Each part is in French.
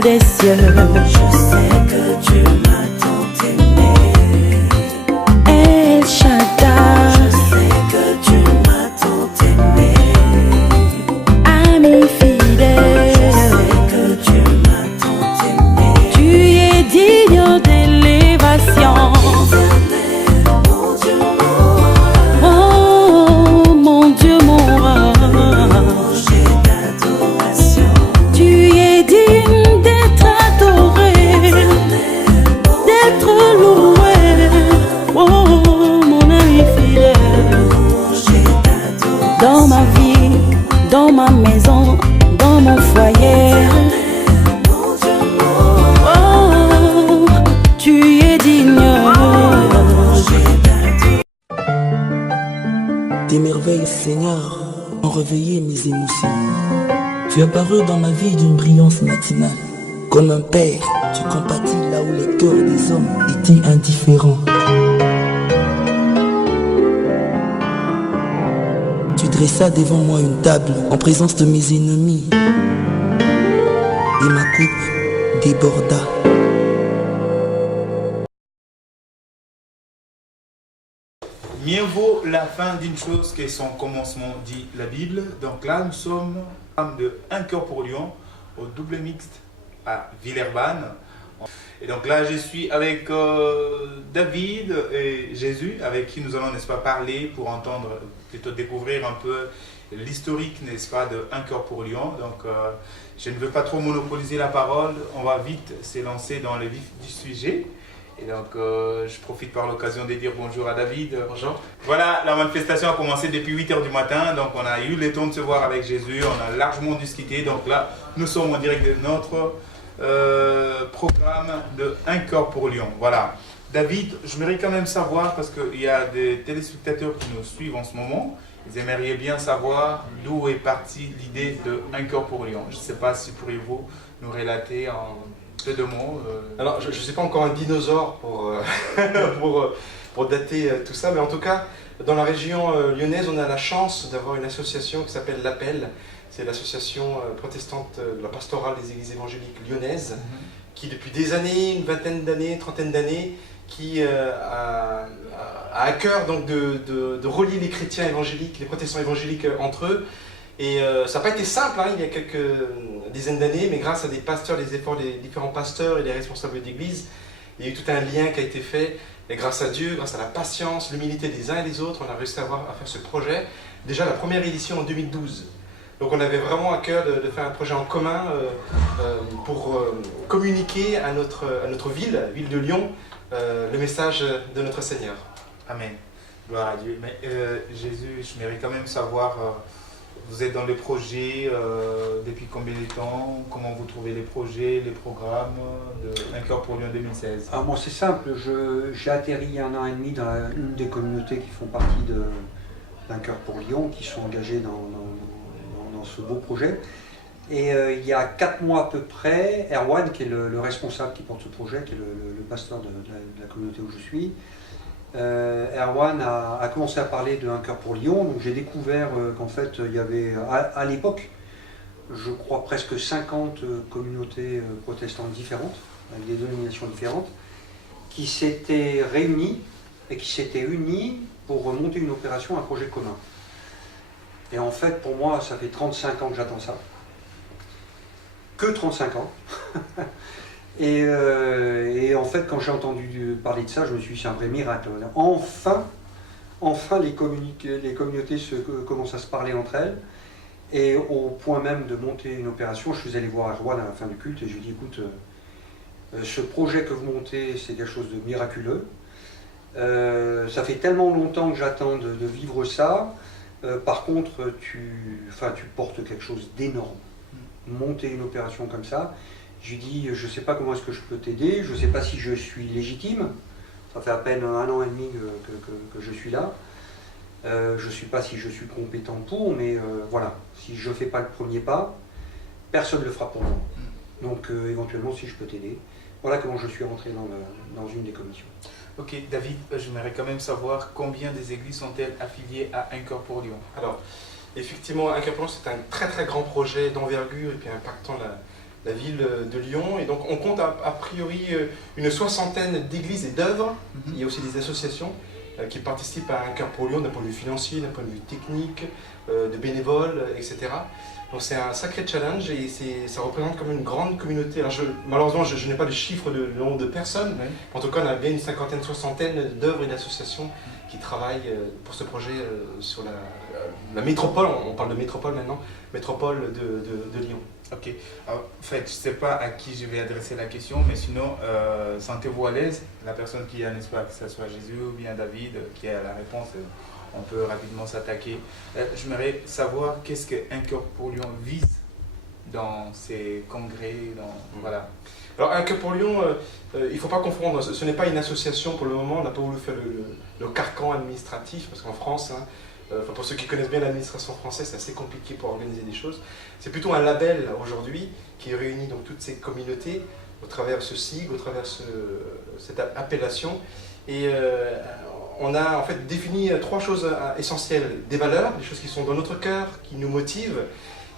Des cieux, je sais que tu m'as tant aimé. El Shaddai, je sais que tu m'as tant aimé. Ami fidèle, je sais que tu m'as tant aimé. Tu es digne d'élévation. Éternel, mon Dieu, mon roi. Oh, mon Dieu, mon roi. J'ai d'adoration. Tu es digne dans ma vie, dans ma maison, dans mon foyer. Oh, tu es digne. Tes merveilles, Seigneur, ont réveillé mes émotions. Tu es apparu dans ma vie d'une brillance matinale. Comme un père, tu compatis là où les cœurs des hommes étaient indifférents. Tu dressa devant moi une table en présence de mes ennemis et ma coupe déborda. Mieux vaut la fin d'une chose que son commencement, dit la Bible. Donc là, nous sommes de Un cœur pour Lyon, au double mixte à Villeurbanne. Et donc là, je suis avec David et Jésus, avec qui nous allons, n'est-ce pas, parler pour entendre, plutôt découvrir un peu l'historique, n'est-ce pas, de Un cœur pour Lyon. Donc, je ne veux pas trop monopoliser la parole, on va vite s'élancer dans le vif du sujet. Et donc, je profite par l'occasion de dire bonjour à David. Bonjour. Voilà, la manifestation a commencé depuis 8 h du matin, donc on a eu le temps de se voir avec Jésus, on a largement discuté. Donc là, nous sommes en direct de notre programme de Un cœur pour Lyon. Voilà. David, je voudrais quand même savoir, parce qu'il y a des téléspectateurs qui nous suivent en ce moment, ils aimeraient bien savoir d'où est partie l'idée de Un cœur pour Lyon. Je ne sais pas si pourriez-vous nous relater en peu de mots. Alors, je ne suis pas encore un dinosaure pour dater tout ça, mais en tout cas, dans la région lyonnaise, on a la chance d'avoir une association qui s'appelle l'Appel. C'est l'association protestante de la pastorale des églises évangéliques lyonnaises, qui depuis des années, une vingtaine d'années, une trentaine d'années, qui a à cœur donc de relier les chrétiens évangéliques, les protestants évangéliques entre eux. Et ça n'a pas été simple, hein, il y a quelques dizaines d'années, mais grâce à des pasteurs, les efforts des différents pasteurs et des responsables d'église, il y a eu tout un lien qui a été fait. Et grâce à Dieu, grâce à la patience, l'humilité des uns et des autres, on a réussi à faire ce projet. Déjà la première édition en 2012. Donc on avait vraiment à cœur de faire un projet en commun pour communiquer à notre ville de Lyon, le message de notre Seigneur. Amen. Gloire à Dieu. Mais Jésus, je voudrais quand même savoir, vous êtes dans le projet depuis combien de temps? Comment vous trouvez les projets, les programmes de Un cœur pour Lyon 2016? Alors moi c'est simple, j'ai atterri il y a 1 an et demi dans une des communautés qui font partie d'Un cœur pour Lyon, qui sont engagées dans ce beau projet. Et il y a 4 mois à peu près, Erwan, qui est le responsable qui porte ce projet, qui est le pasteur de la communauté où je suis, Erwan a commencé à parler de Un cœur pour Lyon. Donc j'ai découvert qu'en fait il y avait à l'époque, je crois, presque 50 communautés protestantes différentes, avec des dénominations différentes, qui s'étaient réunies et qui s'étaient unies pour monter une opération, un projet commun. Et en fait, pour moi, ça fait 35 ans que j'attends ça. Que 35 ans. et en fait, quand j'ai entendu parler de ça, je me suis dit, c'est un vrai miracle. Enfin les communautés commencent à se parler entre elles. Et au point même de monter une opération, je suis allé voir Erwan à la fin du culte et je lui ai dit, écoute, ce projet que vous montez, c'est quelque chose de miraculeux. Ça fait tellement longtemps que j'attends de vivre ça. Par contre, tu portes quelque chose d'énorme. Monter une opération comme ça. Je lui dis, je ne sais pas comment est-ce que je peux t'aider, je ne sais pas si je suis légitime. Ça fait à peine 1 an et demi que je suis là. Je ne sais pas si je suis compétent pour, mais voilà, si je ne fais pas le premier pas, personne ne le fera pour moi. Donc éventuellement, si je peux t'aider. Voilà comment je suis rentré dans une des commissions. Ok, David, j'aimerais quand même savoir combien des églises sont-elles affiliées à Un Cœur pour Lyon? Alors, effectivement, Un Cœur pour Lyon, c'est un très très grand projet d'envergure et puis impactant la ville de Lyon. Et donc, on compte a priori une 60aine d'églises et d'œuvres. Il y a aussi des associations qui participent à Un Cœur pour Lyon d'un point de vue financier, d'un point de vue technique, de bénévoles, etc. Donc c'est un sacré challenge et ça représente comme une grande communauté. Alors malheureusement, je n'ai pas le chiffre de nombre de personnes. Oui. En tout cas, on a bien une 50aine, 60aine d'œuvres et d'associations qui travaillent pour ce projet sur la métropole. On parle de métropole maintenant, métropole de Lyon. Ok. Alors, en fait, je ne sais pas à qui je vais adresser la question, mais sinon, sentez-vous à l'aise. La personne qui a, n'est-ce pas, que ce soit Jésus ou bien David, qui a la réponse, on peut rapidement s'attaquer. J'aimerais savoir qu'est-ce qu'Un Cœur pour Lyon vise dans ces congrès, voilà. Alors Un Cœur pour Lyon, il ne faut pas confondre, ce n'est pas une association pour le moment, on n'a pas voulu faire le carcan administratif, parce qu'en France, pour ceux qui connaissent bien l'administration française, c'est assez compliqué pour organiser des choses. C'est plutôt un label aujourd'hui qui réunit donc toutes ces communautés au travers de ce sigle, au travers de cette appellation. Et on a en fait défini 3 choses essentielles. Des valeurs, des choses qui sont dans notre cœur, qui nous motivent.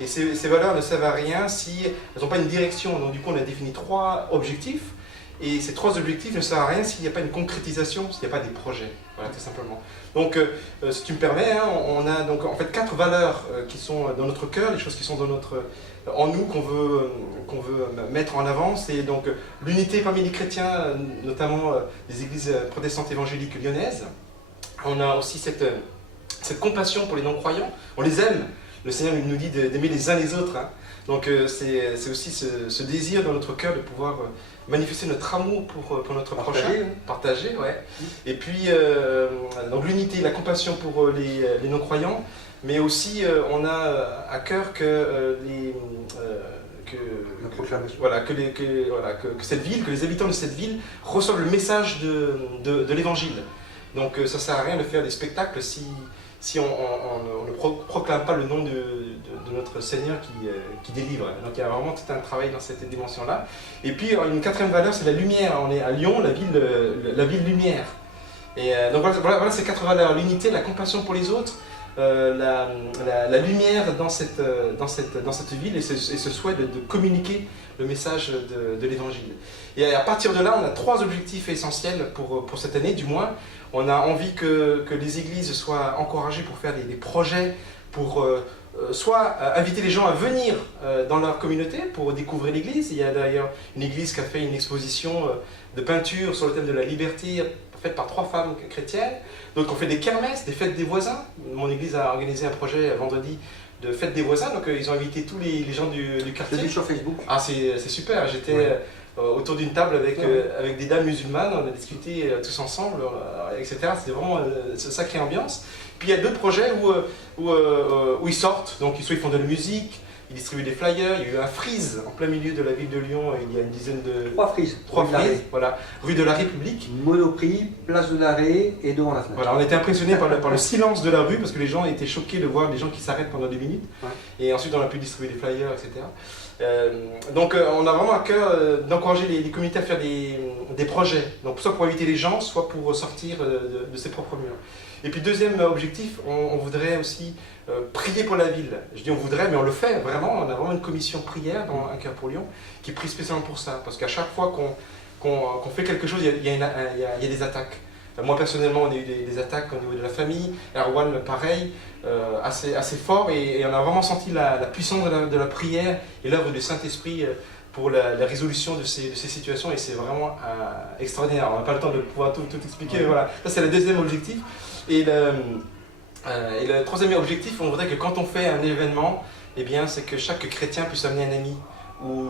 Et ces valeurs ne servent à rien si elles n'ont pas une direction. Donc du coup, on a défini 3 objectifs. Et ces 3 objectifs ne servent à rien s'il n'y a pas une concrétisation, s'il n'y a pas des projets. Voilà, tout simplement. Donc, si tu me permets, on a donc en fait 4 valeurs qui sont dans notre cœur, les choses qui sont en nous qu'on veut mettre en avant. C'est donc l'unité parmi les chrétiens, notamment les églises protestantes évangéliques lyonnaises. On a aussi cette compassion pour les non-croyants. On les aime. Le Seigneur nous dit d'aimer les uns les autres. Donc c'est aussi ce désir dans notre cœur de pouvoir manifester notre amour pour notre prochain. Partager, ouais. Et puis, donc l'unité, la compassion pour les non-croyants, mais aussi on a à cœur que cette ville, que les habitants de cette ville reçoivent le message de l'évangile. Donc ça ne sert à rien de faire des spectacles si on ne proclame pas le nom de notre Seigneur qui délivre. Donc il y a vraiment tout un travail dans cette dimension-là. Et puis une 4e valeur, c'est la lumière. On est à Lyon, la ville lumière. Et donc voilà ces 4 valeurs, l'unité, la compassion pour les autres, la lumière dans cette ville et ce souhait de communiquer le message de l'Évangile. Et à partir de là, on a 3 objectifs essentiels pour cette année, du moins. On a envie que les églises soient encouragées pour faire des projets, pour soit inviter les gens à venir dans leur communauté pour découvrir l'église. Il y a d'ailleurs une église qui a fait une exposition de peinture sur le thème de la liberté, faite par 3 femmes chrétiennes. D'autres ont fait des kermesses, des fêtes des voisins. Mon église a organisé un projet vendredi de fête des voisins, donc ils ont invité tous les gens du quartier. Je l'ai vu sur Facebook. Ah, c'est super, j'étais autour d'une table avec des dames musulmanes, on a discuté tous ensemble, etc. C'était vraiment une sacrée ambiance. Puis il y a d'autres projets où ils sortent, donc soit ils font de la musique, ils distribuent des flyers. Il y a eu un freeze en plein milieu de la ville de Lyon il y a une dizaine de... 3 frises. 3 frises, voilà. Rue de la République. Monoprix, place de l'Arrêt et devant la fenêtre. Voilà, on était impressionnés par le silence de la rue parce que les gens étaient choqués de voir des gens qui s'arrêtent pendant 2 minutes. Ouais. Et ensuite on a pu distribuer des flyers, etc. Donc on a vraiment à cœur d'encourager les communautés à faire des projets. Donc soit pour inviter les gens, soit pour sortir de ses propres murs. Et puis deuxième objectif, on voudrait aussi prier pour la ville. Je dis on voudrait, mais on le fait vraiment. On a vraiment une commission prière dans Un Cœur pour Lyon qui prie spécialement pour ça. Parce qu'à chaque fois qu'on fait quelque chose, il y a des attaques. Moi personnellement, on a eu des attaques au niveau de la famille. Erwan, pareil, assez fort. Et on a vraiment senti la puissance de la prière et l'œuvre du Saint-Esprit pour la résolution de ces situations. Et c'est vraiment extraordinaire. On n'a pas le temps de pouvoir tout expliquer. Ouais. Voilà. Ça, c'est le deuxième objectif. Et le troisième objectif, on voudrait que quand on fait un événement, eh bien, c'est que chaque chrétien puisse amener un ami ou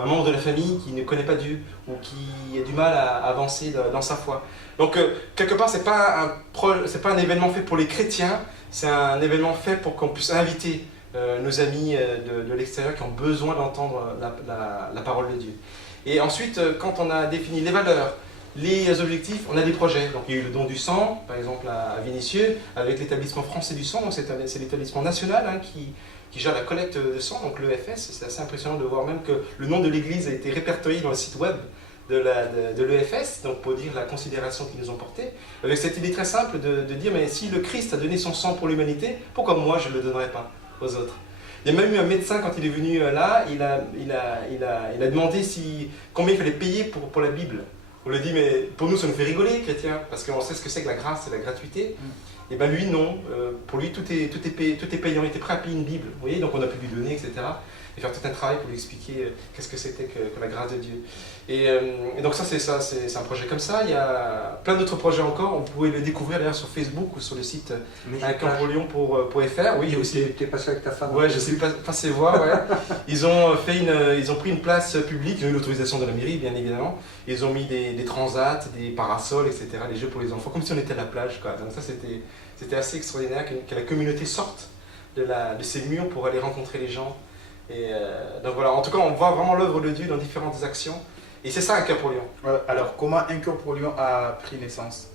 un membre de la famille qui ne connaît pas Dieu ou qui a du mal à avancer dans sa foi. Donc, quelque part, c'est pas un événement fait pour les chrétiens, c'est un événement fait pour qu'on puisse inviter nos amis de l'extérieur qui ont besoin d'entendre la parole de Dieu. Et ensuite, quand on a défini les valeurs, les objectifs, on a des projets. Donc il y a eu le don du sang, par exemple à Vénissieux, avec l'établissement français du sang, donc c'est l'établissement national qui gère la collecte de sang, donc l'EFS. C'est assez impressionnant de voir même que le nom de l'église a été répertorié dans le site web de l'EFS, donc pour dire la considération qu'ils nous ont portée, avec cette idée très simple de dire, mais si le Christ a donné son sang pour l'humanité, pourquoi moi je ne le donnerais pas aux autres? Il y a même eu un médecin, quand il est venu là, il a demandé combien il fallait payer pour la Bible. On lui a dit, mais pour nous ça nous fait rigoler, chrétiens, parce qu'on sait ce que c'est que la grâce et la gratuité. Et bien lui, non. Pour lui, tout est payant. Il était prêt à payer une Bible. Vous voyez, donc on a pu lui donner, etc. Et faire tout un travail pour lui expliquer qu'est-ce que c'était que la grâce de Dieu. Et donc c'est un projet comme ça. Il y a plein d'autres projets encore. Vous pouvez le découvrir d'ailleurs sur Facebook ou sur le site uncamppourlyon.fr. Oui, il y a aussi. Tu es passé avec ta femme. Ouais, je suis passé voir. Ouais. Ils ont pris une place publique. Ils ont eu l'autorisation de la mairie, bien évidemment. Ils ont mis des transats, des parasols, etc. Des jeux pour les enfants, comme si on était à la plage, quoi. Donc ça, c'était assez extraordinaire que la communauté sorte de ces murs pour aller rencontrer les gens. Et donc voilà, en tout cas, on voit vraiment l'œuvre de Dieu dans différentes actions. Et c'est ça un cœur pour Lyon. Alors, comment un cœur pour Lyon a pris naissance?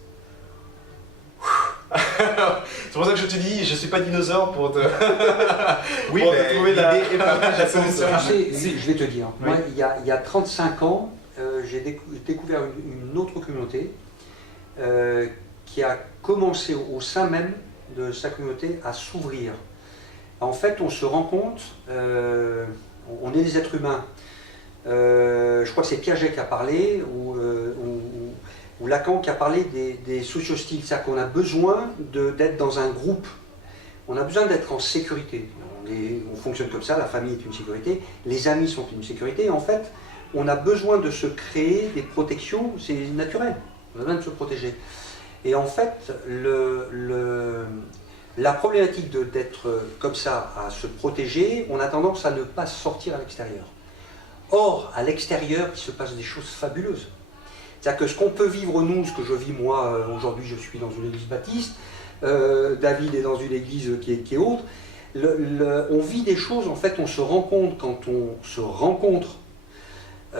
C'est pour ça que je te dis, je ne suis pas dinosaure pour te, Oui, pour te trouver la solution. Je vais te dire, moi, il y a 35 ans, j'ai découvert une autre communauté qui a commencé au sein même de sa communauté à s'ouvrir. En fait, on se rend compte, on est des êtres humains. Je crois que c'est Piaget qui a parlé, ou Lacan qui a parlé des sociostyles. C'est-à-dire qu'on a besoin d'être dans un groupe. On a besoin d'être en sécurité. On fonctionne comme ça, la famille est une sécurité, les amis sont une sécurité. En fait, on a besoin de se créer des protections, c'est naturel. On a besoin de se protéger. Et en fait, la problématique d'être comme ça, à se protéger, on a tendance à ne pas sortir à l'extérieur. Or, à l'extérieur, il se passe des choses fabuleuses. C'est-à-dire que ce qu'on peut vivre nous, ce que je vis moi, aujourd'hui je suis dans une église baptiste, David est dans une église qui est autre, on vit des choses, en fait on se rend compte quand on se rencontre, vous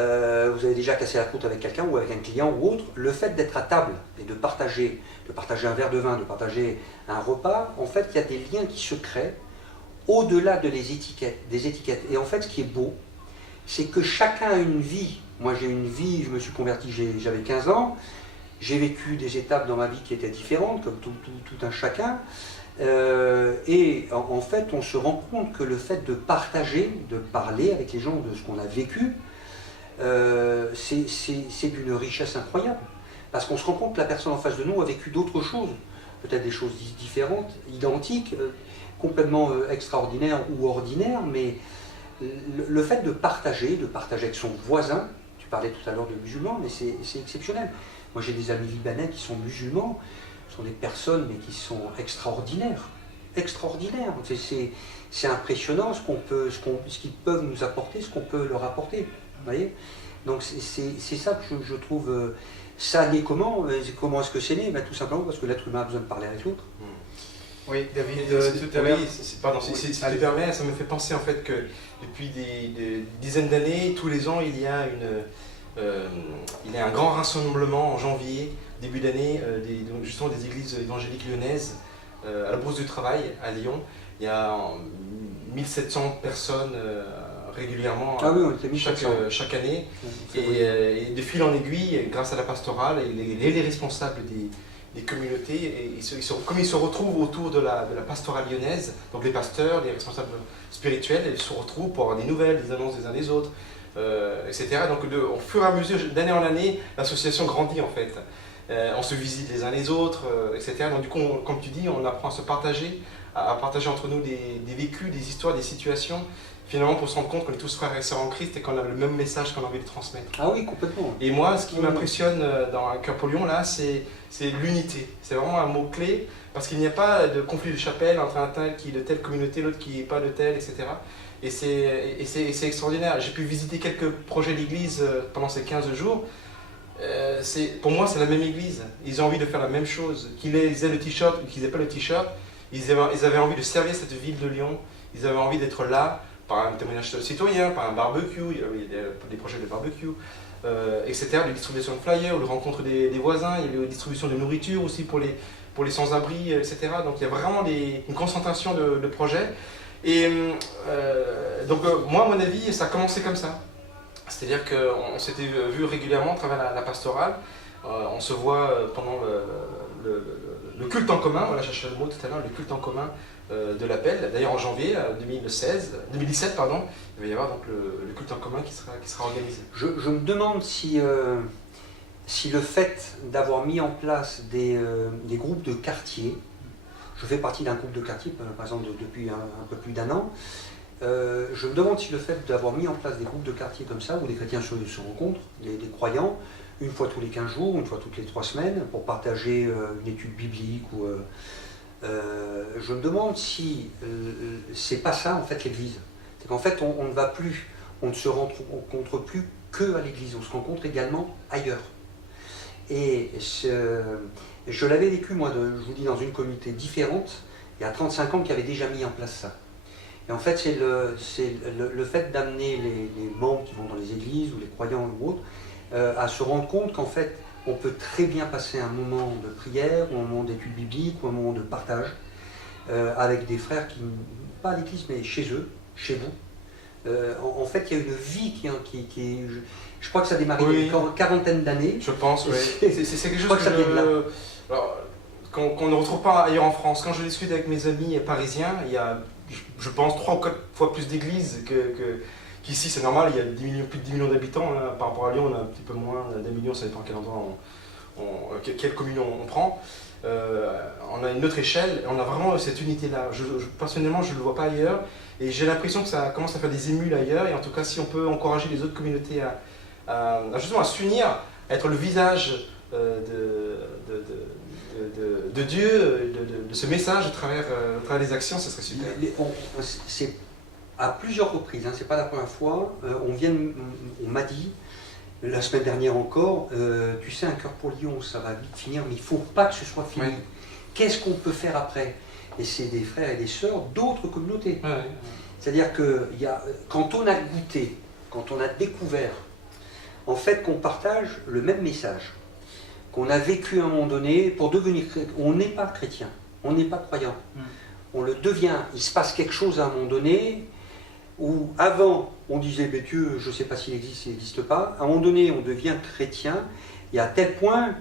avez déjà cassé la croûte avec quelqu'un ou avec un client ou autre, le fait d'être à table et de partager un verre de vin, de partager un repas, en fait il y a des liens qui se créent au-delà des étiquettes. Et en fait ce qui est beau, c'est que chacun a une vie. Moi j'ai une vie, je me suis converti, j'avais 15 ans, j'ai vécu des étapes dans ma vie qui étaient différentes, comme tout un chacun. Et en fait on se rend compte que le fait de partager, de parler avec les gens de ce qu'on a vécu, c'est d'une richesse incroyable. Parce qu'on se rend compte que la personne en face de nous a vécu d'autres choses, peut-être des choses différentes, identiques, complètement extraordinaires ou ordinaires, mais le fait de partager avec son voisin, tu parlais tout à l'heure de musulmans, mais c'est exceptionnel. Moi j'ai des amis libanais qui sont musulmans, ce sont des personnes mais qui sont extraordinaires. C'est impressionnant ce qu'ils peuvent nous apporter, ce qu'on peut leur apporter. Vous voyez? Donc c'est ça que je trouve. Ça naît comment? Comment est-ce que c'est né? Ben, tout simplement parce que l'être humain a besoin de parler avec l'autre. Oui, David, tout à l'heure. Si tu permets, ça me fait penser en fait que depuis des dizaines d'années, tous les ans, il y a un grand rassemblement en janvier, début d'année, justement des églises évangéliques lyonnaises, à la Bourse du Travail, à Lyon. Il y a 1700 personnes régulièrement, chaque année. Et de fil en aiguille, grâce à la pastorale et les responsables des communautés, comme ils se retrouvent autour de la pastorale lyonnaise, donc les pasteurs, les responsables spirituels, ils se retrouvent pour avoir des nouvelles, des annonces des uns des autres, etc. Donc au fur et à mesure, d'année en année, l'association grandit en fait. On se visite les uns les autres, etc. Donc du coup, comme tu dis, on apprend à se partager, à partager entre nous des vécus, des histoires, des situations, finalement pour se rendre compte qu'on est tous frères et sœurs en Christ et qu'on a le même message qu'on a envie de transmettre. Ah oui, complètement. Et moi, ce qui m'impressionne dans un cœur pour Lyon, là, c'est l'unité. C'est vraiment un mot-clé, parce qu'il n'y a pas de conflit de chapelle entre un tel qui est de telle communauté, l'autre qui n'est pas de telle, etc. Et c'est extraordinaire. J'ai pu visiter quelques projets d'église pendant ces 15 jours. Pour moi, c'est la même église. Ils ont envie de faire la même chose. Qu'ils aient le t-shirt ou qu'ils n'aient pas le t-shirt, ils avaient envie de servir cette ville de Lyon. ils avaient envie d'être là par un témoignage citoyen, par un barbecue, il y avait des projets de barbecue, etc., de distribution de flyers, de rencontre des voisins, il y avait des distributions de nourriture aussi pour les sans-abri, etc. Donc il y a vraiment une concentration de projets. Et donc moi, à mon avis, ça a commencé comme ça. C'est-à-dire qu'on s'était vu régulièrement à travers la pastorale. On se voit pendant le culte en commun, voilà, j'ai cherché le mot tout à l'heure, le culte en commun de l'appel. D'ailleurs en janvier 2017, pardon, il va y avoir donc le culte en commun qui sera organisé. Je me demande si le fait d'avoir mis en place des groupes de quartier, je fais partie d'un groupe de quartier par exemple depuis un peu plus d'1 an, je me demande si le fait d'avoir mis en place des groupes de quartier comme ça, où les chrétiens se rencontrent, des croyants, une fois tous les 15 jours, une fois toutes les 3 semaines, pour partager une étude biblique, je me demande si c'est pas ça en fait l'Église. C'est qu'en fait on ne se rencontre plus que à l'Église, on se rencontre également ailleurs. Et je l'avais vécu moi, je vous dis, dans une communauté différente, il y a 35 ans, qui avait déjà mis en place ça. Et en fait c'est le fait d'amener les membres qui vont dans les églises, ou les croyants ou autres, à se rendre compte qu'en fait, on peut très bien passer un moment de prière, ou un moment d'étude biblique, ou un moment de partage, avec des frères qui, pas à l'église, mais chez eux, chez vous. En fait, il y a une vie qui est... Je crois que ça a démarré il y a une quarantaine d'années. Je pense, oui. C'est quelque chose qu'on ne retrouve pas ailleurs en France. Quand je discute avec mes amis parisiens, il y a, je pense, 3 ou 4 fois plus d'églises qu'ici. C'est normal, il y a plus de 10 millions d'habitants. Hein. Par rapport à Lyon, on a un petit peu moins d'1 million, ça dépend quel endroit quelle commune on prend. On a une autre échelle, on a vraiment cette unité-là. Personnellement, je ne le vois pas ailleurs. Et j'ai l'impression que ça commence à faire des émules ailleurs. Et en tout cas, si on peut encourager les autres communautés justement à s'unir, à être le visage de Dieu, de ce message à travers les actions, ce serait super. C'est à plusieurs reprises, hein, c'est pas la première fois, on m'a dit, la semaine dernière encore, tu sais, un cœur pour Lyon, ça va vite finir, mais il ne faut pas que ce soit fini. Oui. Qu'est-ce qu'on peut faire après? Et c'est des frères et des sœurs d'autres communautés. Ouais. C'est-à-dire que quand on a goûté, quand on a découvert, en fait, qu'on partage le même message, qu'on a vécu à un moment donné, pour devenir chrétien, on n'est pas chrétien, on n'est pas croyant. On le devient, il se passe quelque chose à un moment donné, où avant, on disait, mais Dieu, je ne sais pas s'il existe, s'il n'existe pas. À un moment donné, on devient chrétien, et à tel point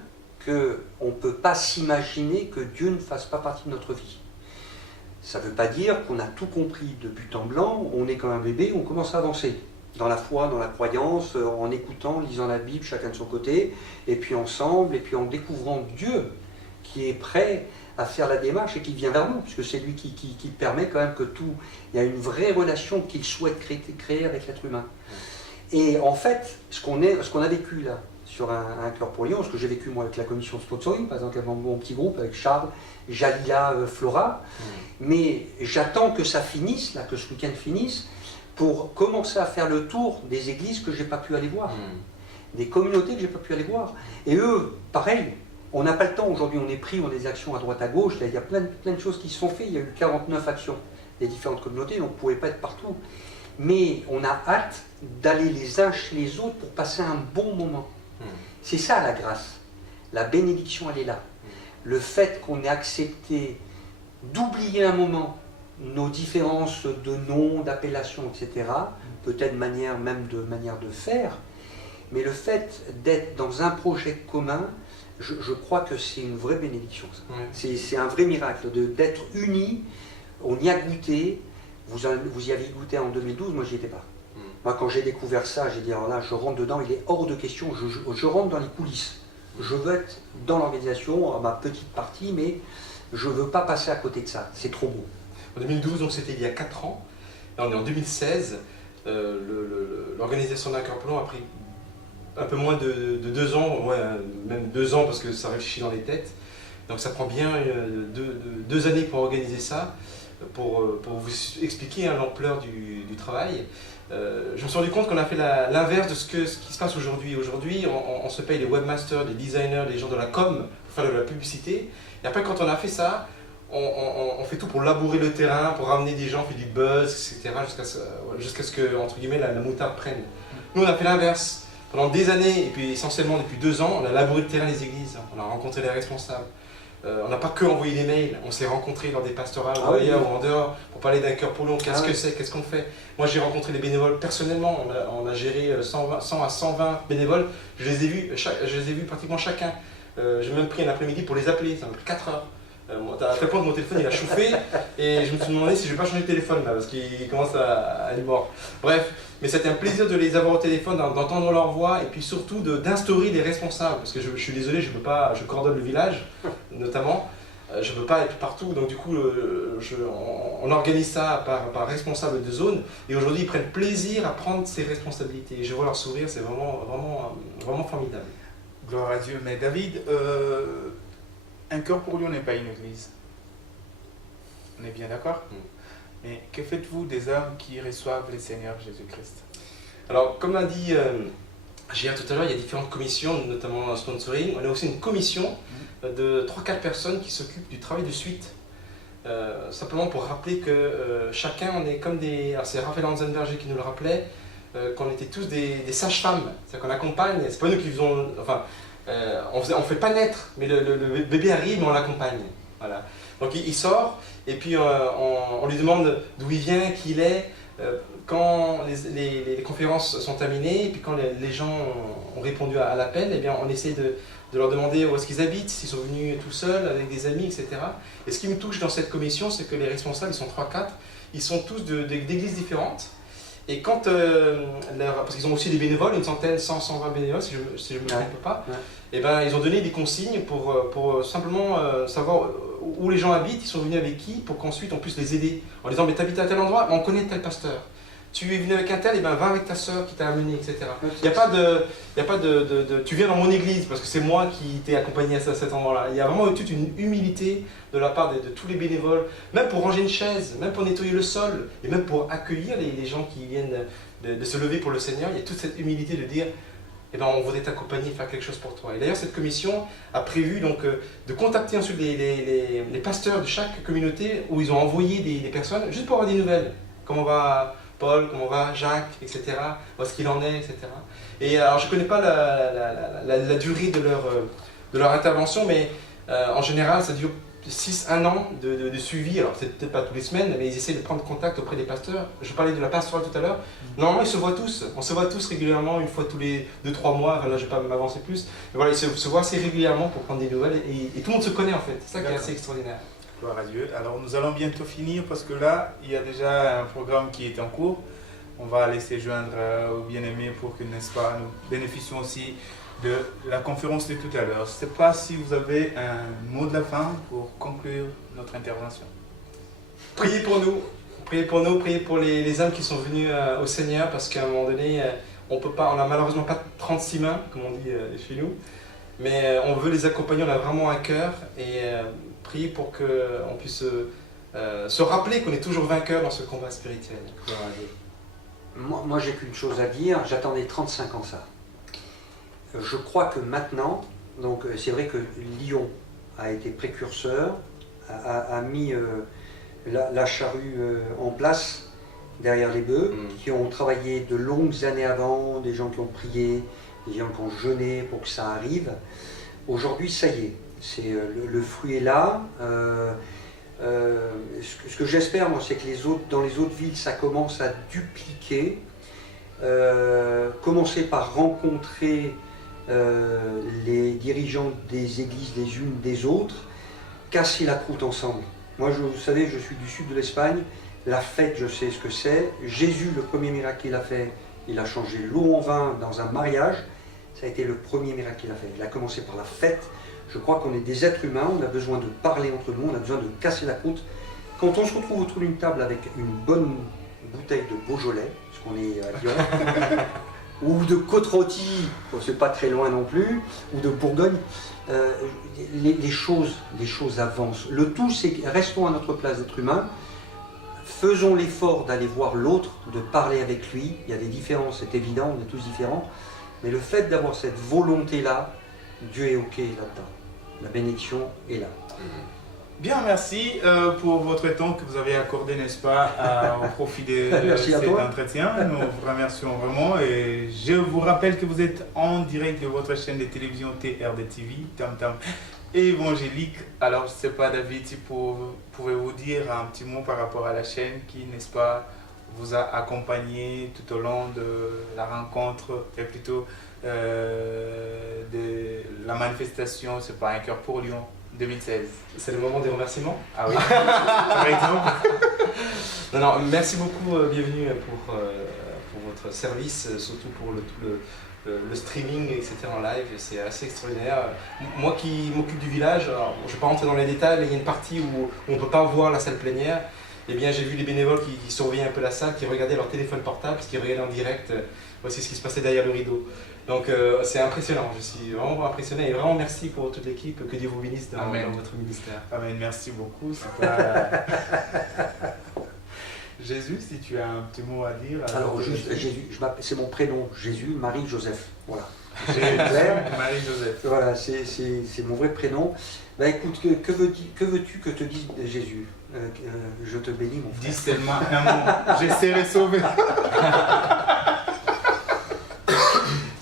qu'on ne peut pas s'imaginer que Dieu ne fasse pas partie de notre vie. Ça ne veut pas dire qu'on a tout compris de but en blanc, on est comme un bébé, on commence à avancer. Dans la foi, dans la croyance, en écoutant, en lisant la Bible, chacun de son côté, et puis ensemble, et puis en découvrant Dieu, qui est prêt à faire la démarche et qui vient vers nous, puisque c'est lui qui permet quand même que tout... Il y a une vraie relation qu'il souhaite créer avec l'être humain. Et en fait, ce qu'on a vécu là, sur un cœur pour Lyon, ce que j'ai vécu moi avec la commission de sponsoring, par exemple avec mon petit groupe, avec Charles, Jalila, Flora, mais j'attends que ça finisse, là, que ce week-end finisse, pour commencer à faire le tour des églises que je n'ai pas pu aller voir, des communautés que je n'ai pas pu aller voir. Et eux, pareil, on n'a pas le temps aujourd'hui, on est pris, on a des actions à droite à gauche, il y a plein de choses qui se sont faites, il y a eu 49 actions des différentes communautés, donc on ne pouvait pas être partout. Mais on a hâte d'aller les uns chez les autres pour passer un bon moment. C'est ça la grâce, la bénédiction elle est là. Le fait qu'on ait accepté d'oublier un moment nos différences de nom, d'appellation, etc., peut-être même de manière de faire, mais le fait d'être dans un projet commun, je crois que c'est une vraie bénédiction. C'est un vrai miracle d'être unis. On y a goûté, vous y avez goûté en 2012, moi j'y étais pas. Moi quand j'ai découvert ça, j'ai dit alors là je rentre dedans, il est hors de question, je rentre dans les coulisses. Je veux être dans l'organisation, ma petite partie, mais je ne veux pas passer à côté de ça, c'est trop beau. En 2012, donc c'était il y a 4 ans, et on est en 2016, l'organisation d'un cœur pour Lyon a pris un peu moins de 2 ans, ouais, même 2 ans parce que ça réfléchit dans les têtes. Donc ça prend bien 2 années pour organiser ça, pour vous expliquer l'ampleur du travail. Je me suis rendu compte qu'on a fait l'inverse de ce qui se passe aujourd'hui. Aujourd'hui, on se paye les webmasters, les designers, les gens de la com pour faire de la publicité. Et après, quand on a fait ça, on fait tout pour labourer le terrain, pour ramener des gens, faire du buzz, etc. jusqu'à ce que, entre guillemets, la moutarde prenne. Nous, on a fait l'inverse. Pendant des années, et puis essentiellement depuis 2 ans, on a labouré le terrain des églises, on a rencontré les responsables. On n'a pas que envoyé des mails, on s'est rencontrés dans des pastorales ou ailleurs ou en dehors pour parler d'un cœur pour Lyon. Qu'est-ce que c'est, qu'est-ce qu'on fait? Moi j'ai rencontré les bénévoles personnellement, on a géré 100 à 120 bénévoles, je les ai vus pratiquement chacun. J'ai même pris un après-midi pour les appeler, ça m'a pris 4 heures. À tel point que mon téléphone il a chauffé et je me suis demandé si je vais pas changer de téléphone là parce qu'il commence à être mort. Bref, mais c'était un plaisir de les avoir au téléphone, d'entendre leur voix et puis surtout d'instaurer des responsables parce que je suis désolé, je coordonne le village notamment, je ne peux pas être partout donc du coup on organise ça par responsable de zone et aujourd'hui ils prennent plaisir à prendre ces responsabilités et je vois leur sourire, c'est vraiment formidable. Gloire à Dieu. Mais David, un cœur pour Lyon n'est pas une église. On est bien d'accord? Mais que faites-vous des hommes qui reçoivent le Seigneur Jésus-Christ? Alors, comme l'a dit Gérard tout à l'heure, il y a différentes commissions, notamment dans le sponsoring. On a aussi une commission de 3-4 personnes qui s'occupent du travail de suite. Simplement pour rappeler que chacun, on est comme des... Alors c'est Raphaël Hansenberger qui nous le rappelait, qu'on était tous des sages-femmes. C'est-à-dire qu'on accompagne, c'est pas nous qui faisons... Enfin, on fait pas naître, mais le bébé arrive, mais on l'accompagne. Voilà. Donc il sort, et puis on lui demande d'où il vient, qui il est. Quand les conférences sont terminées, et puis quand les gens ont répondu à l'appel, eh bien on essaie de leur demander où est-ce qu'ils habitent, s'ils sont venus tout seuls, avec des amis, etc. Et ce qui me touche dans cette commission, c'est que les responsables, ils sont 3-4, ils sont tous d'églises différentes. Et quand, parce qu'ils ont aussi des bénévoles, une centaine, 100, 120 bénévoles, si je ne me trompe pas, et ben, ils ont donné des consignes pour simplement savoir où les gens habitent, ils sont venus avec qui, pour qu'ensuite on puisse les aider. En disant, mais tu habites à tel endroit, on connaît tel pasteur. Tu es venu avec un tel, et ben va avec ta soeur qui t'a amené, etc. Il n'y a pas de tu viens dans mon église parce que c'est moi qui t'ai accompagné à cet endroit-là. Il y a vraiment toute une humilité de la part de tous les bénévoles, même pour ranger une chaise, même pour nettoyer le sol, et même pour accueillir les gens qui viennent de se lever pour le Seigneur. Il y a toute cette humilité de dire, eh ben, on voudrait t'accompagner, faire quelque chose pour toi. Et d'ailleurs, cette commission a prévu donc, de contacter ensuite les pasteurs de chaque communauté où ils ont envoyé des personnes juste pour avoir des nouvelles. Comment va Paul, comment va Jacques, etc. Où est-ce qu'il en est, etc. Et alors, je ne connais pas la durée de leur intervention, mais en général, ça dure 1 an de suivi. Alors, c'est peut-être pas toutes les semaines, mais ils essaient de prendre contact auprès des pasteurs. Je parlais de la pastorale tout à l'heure. Normalement, ils se voient tous. On se voit tous régulièrement, une fois tous les 2-3 mois. Enfin, là, je ne vais pas m'avancer plus. Mais voilà, ils se voient assez régulièrement pour prendre des nouvelles. Et tout le monde se connaît, en fait. C'est ça qui est assez extraordinaire. Gloire à Dieu. Alors nous allons bientôt finir parce que là, il y a déjà un programme qui est en cours. On va laisser joindre aux bien-aimés pour que, n'est-ce pas, nous bénéficions aussi de la conférence de tout à l'heure. Je ne sais pas si vous avez un mot de la fin pour conclure notre intervention. Priez pour nous, priez pour les âmes qui sont venus au Seigneur parce qu'à un moment donné, on n'a malheureusement pas 36 mains, comme on dit chez nous, mais on veut les accompagner, on a vraiment un cœur et priez pour qu'on puisse se rappeler qu'on est toujours vainqueur dans ce combat spirituel. Moi j'ai qu'une chose à dire, j'attendais 35 ans ça. Je crois que maintenant, donc c'est vrai que Lyon a été précurseur, a mis la charrue en place derrière les bœufs, qui ont travaillé de longues années avant, des gens qui ont prié, des gens qui ont jeûné pour que ça arrive. Aujourd'hui, ça y est, le fruit est là. Ce que j'espère, moi, c'est que dans les autres villes, ça commence à dupliquer. Commencer par rencontrer les dirigeants des églises des unes des autres, casser la croûte ensemble. Moi, vous savez, je suis du sud de l'Espagne, la fête, je sais ce que c'est. Jésus, le premier miracle qu'il a fait, il a changé l'eau en vin dans un mariage. Ça a été le premier miracle qu'il a fait. Il a commencé par la fête. Je crois qu'on est des êtres humains, on a besoin de parler entre nous, on a besoin de casser la croûte. Quand on se retrouve autour d'une table avec une bonne bouteille de Beaujolais, parce qu'on est à Lyon, ou de côte-rôtie, c'est pas très loin non plus, ou de Bourgogne, les choses avancent. Le tout, c'est que restons à notre place d'être humain, faisons l'effort d'aller voir l'autre, de parler avec lui. Il y a des différences, c'est évident, on est tous différents, mais le fait d'avoir cette volonté-là, Dieu est OK là-dedans. La bénédiction est là. Bien, merci pour votre temps que vous avez accordé, n'est-ce pas, au profit de Merci à cet toi. entretien. Nous vous remercions vraiment et je vous rappelle que vous êtes en direct de votre chaîne de télévision TRD TV, Tam Tam Évangélique. Alors, je ne sais pas, David, si pouvez-vous dire un petit mot par rapport à la chaîne qui, n'est-ce pas, vous a accompagné tout au long de la rencontre et plutôt de la manifestation, c'est pas, Un cœur pour Lyon 2016. C'est le moment des remerciements. Ah oui, par exemple. Non, merci beaucoup, bienvenue pour votre service, surtout pour le streaming, etc. en live, c'est assez extraordinaire. Moi qui m'occupe du village, alors, je ne vais pas rentrer dans les détails, mais il y a une partie où on ne peut pas voir la salle plénière. Eh bien, j'ai vu les bénévoles qui surveillaient un peu la salle, qui regardaient leur téléphone portable, parce qu'ils regardaient en direct, voici ce qui se passait derrière le rideau. Donc c'est impressionnant, je suis vraiment impressionné et vraiment merci pour toute l'équipe, que Dieu vous bénisse dans votre ministère. Amen, merci beaucoup. C'est pas... Jésus, si tu as un petit mot à dire. Alors, juste, Jésus, c'est mon prénom, Jésus, Marie, Joseph. Voilà. Jésus, Marie-Joseph. Voilà, c'est mon vrai prénom. Bah écoute, que veux-tu que te dise Jésus? Je te bénis, mon frère. Dis seulement un mot, je serai sauvé.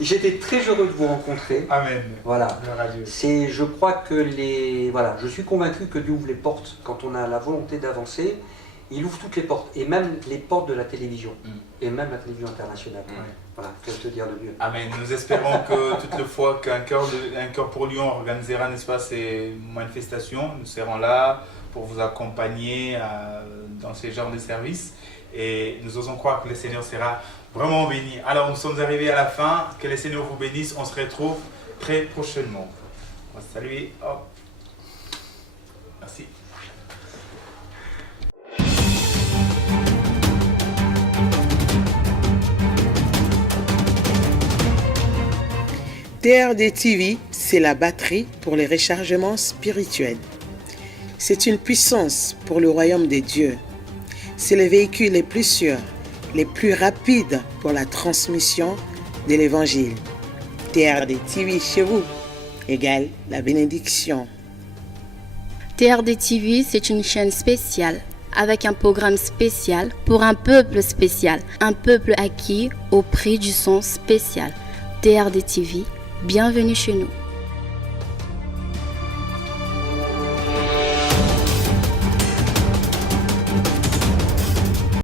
J'étais très heureux de vous rencontrer. Amen. Voilà. Gloire à Dieu. Je crois que je suis convaincu que Dieu ouvre les portes quand on a la volonté d'avancer. Il ouvre toutes les portes, et même les portes de la télévision, et même la télévision internationale. Voilà, que te dire de Dieu. Amen. Nous espérons que toute la fois qu'un cœur pour Lyon organisera, n'est-ce pas, ces manifestations, nous serons là pour vous accompagner dans ces genres de services. Et nous osons croire que le Seigneur sera vraiment béni. Alors nous sommes arrivés à la fin. Que le Seigneur vous bénisse. On se retrouve très prochainement. On va se saluer. Hop. Merci. TRD TV, c'est la batterie pour les rechargements spirituels. C'est une puissance pour le royaume des dieux. C'est le véhicule les plus sûrs, les plus rapides pour la transmission de l'évangile. TRD TV chez vous égale la bénédiction. TRD TV, c'est une chaîne spéciale avec un programme spécial pour un peuple spécial, un peuple acquis au prix du son spécial. TRD TV, bienvenue chez nous.